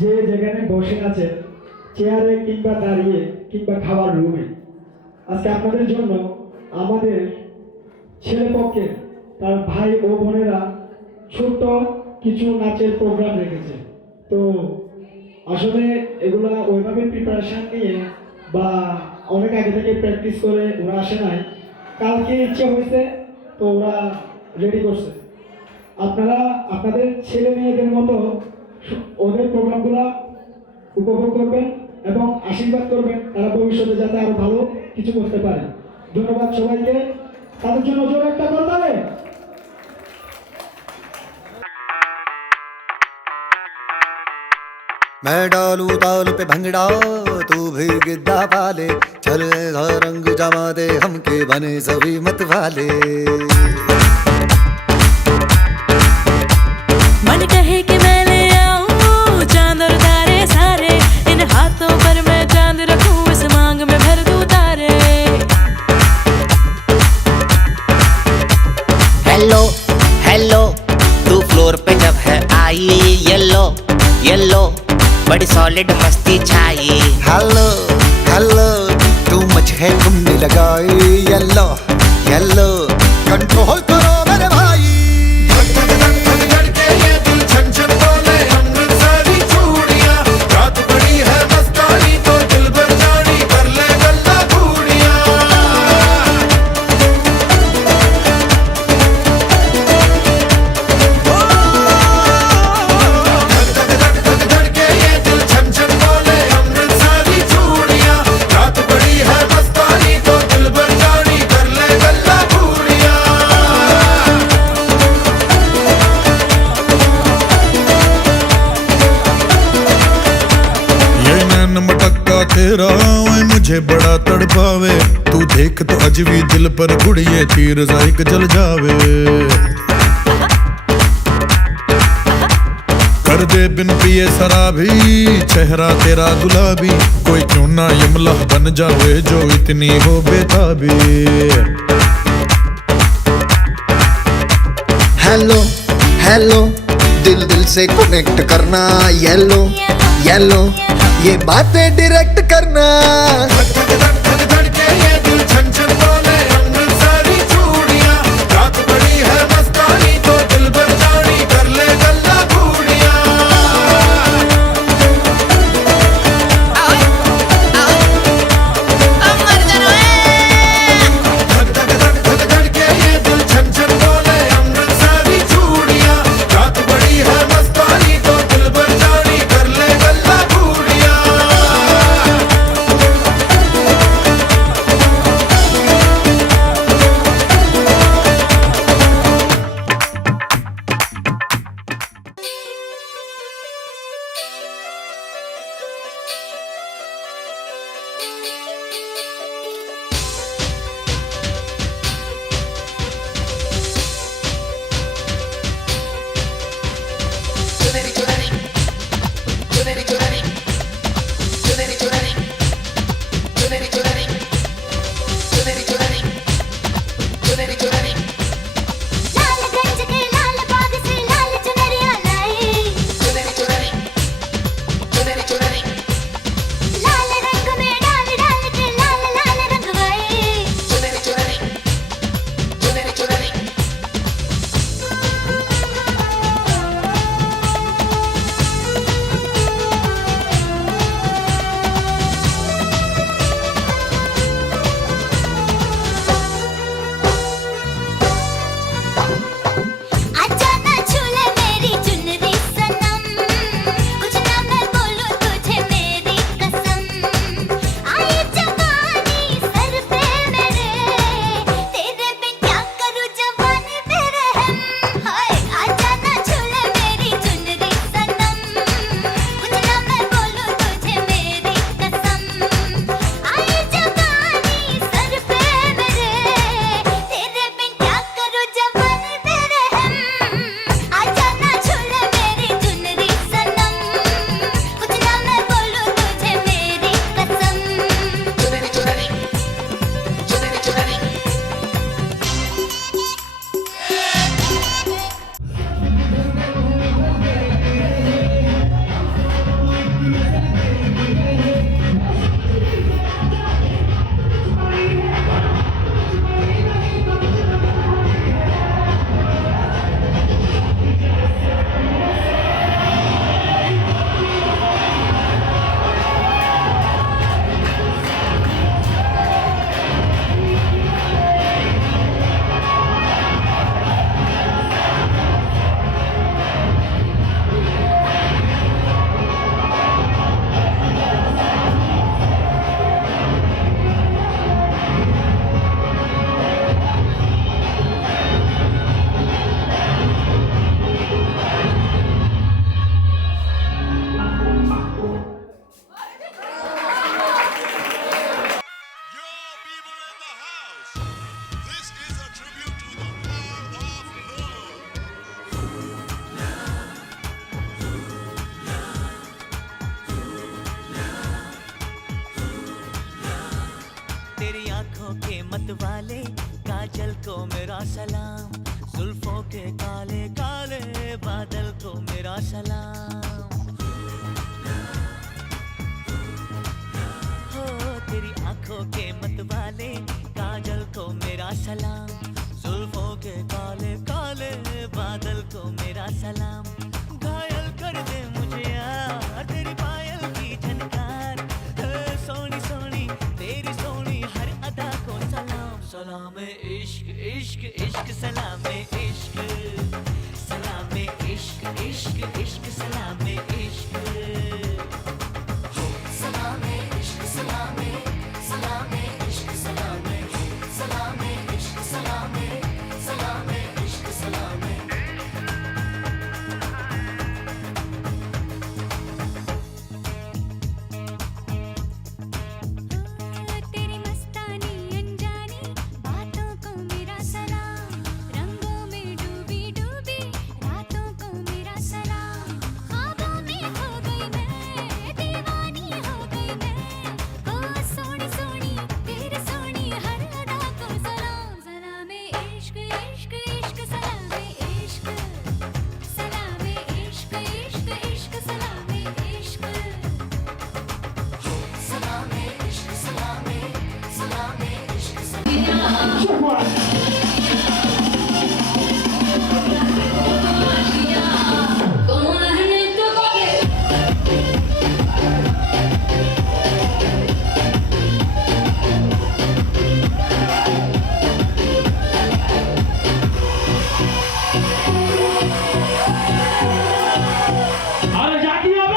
যে যেখানে বসে আছেন, চেয়ারে কিংবা দাঁড়িয়ে কিংবা খাওয়ার রুমে, আজকে আপনাদের জন্য আমাদের ছেলেপক্ষে তার ভাই ও বোনেরা ছোট্ট কিছু নাচের প্রোগ্রাম রেখেছে। তো আসলে এগুলা ওইভাবে প্রিপারেশন নিয়ে বা অনেক আগে থেকে প্র্যাকটিস করে ওরা আসে নাই, কালকে ইচ্ছে হয়েছে তো ওরা রেডি করছে। আপনারা আপনাদের ছেলে মেয়েদের মতো ওদের প্রোগ্রামগুলো উপভোগ করবেন এবং আশীর্বাদ করবেন তারা ভবিষ্যতে যাতে আরো ভালো কিছু করতে পারে। ধন্যবাদ সবাইকে, তাদের জন্য জোরে একটা করতালে। मैं डालू ताल पे भंगड़ा तू भी गिद्दा पाले चल रंग जमा दे हमके बने सभी मत वाले मन कहे कि मैं ले आऊं चांद और तारे सारे, इन हाथों पर मैं चांद रखूं, इस मांग में भर दूं तारे। हेलो हेलो तू फ्लोर पे जब है आई, येलो येलो बड़ी सॉलिड मस्ती छाई। हेलो हेलो तू मच है घूमने लगाई येलो येलो कंट्रोल करो मेरे भाई तेरा ओए मुझे बड़ा तड़पावे, तू देख तो अज भी दिल पर गुड़िए तीर जाइक जल जावे। कर दे बिन पिए शराबी चेहरा तेरा गुलाबी, कोई क्यों ना यमला बन जावे जो इतनी हो बेताबी। हेलो हेलो दिल दिल से कनेक्ट करना येलो येलो ये बातें डायरेक्ट करना। मत वाले काजल को मेरा सलाम, जुल्फों के काले काले बादल को मेरा सलाम। हो तेरी आंखों के मत वाले काजल को मेरा सलाम, जुल्फों के काले काले बादल को मेरा सलाम। घायल कर दे मुझे यार तेरी पायल की झनकार, सोनी सोनी तेरी सोनी हर अदा को सलाम। सलाम इश्क इश्क इश्क सलाम इश्क, सलाम इश्क इश्क इश्क सलाम इश्क। सलामे इश्क सलामे सलामे इश्क सलामे सलामे इश्क सलामे सलामे इश्क सलामे। तेरी मस्तानी अनजानी बातों को मेरा सलाम, रंगों में डूबी डूबी रातों को मेरा सलाम। ख्वाबों में खो गई मैं, दीवानी हो गई मैं, ओ सोनी सोनी तेरी सोनी हर अदा को सलाम। सलामे इश्क इश्क इश्क सलामे इश्क, सलामे इश्क इश्क इश्क सलामे इश्क। सलामे इश्क सलामे सलामे इश्क আরে যা কি হবে?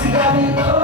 Cigarrillo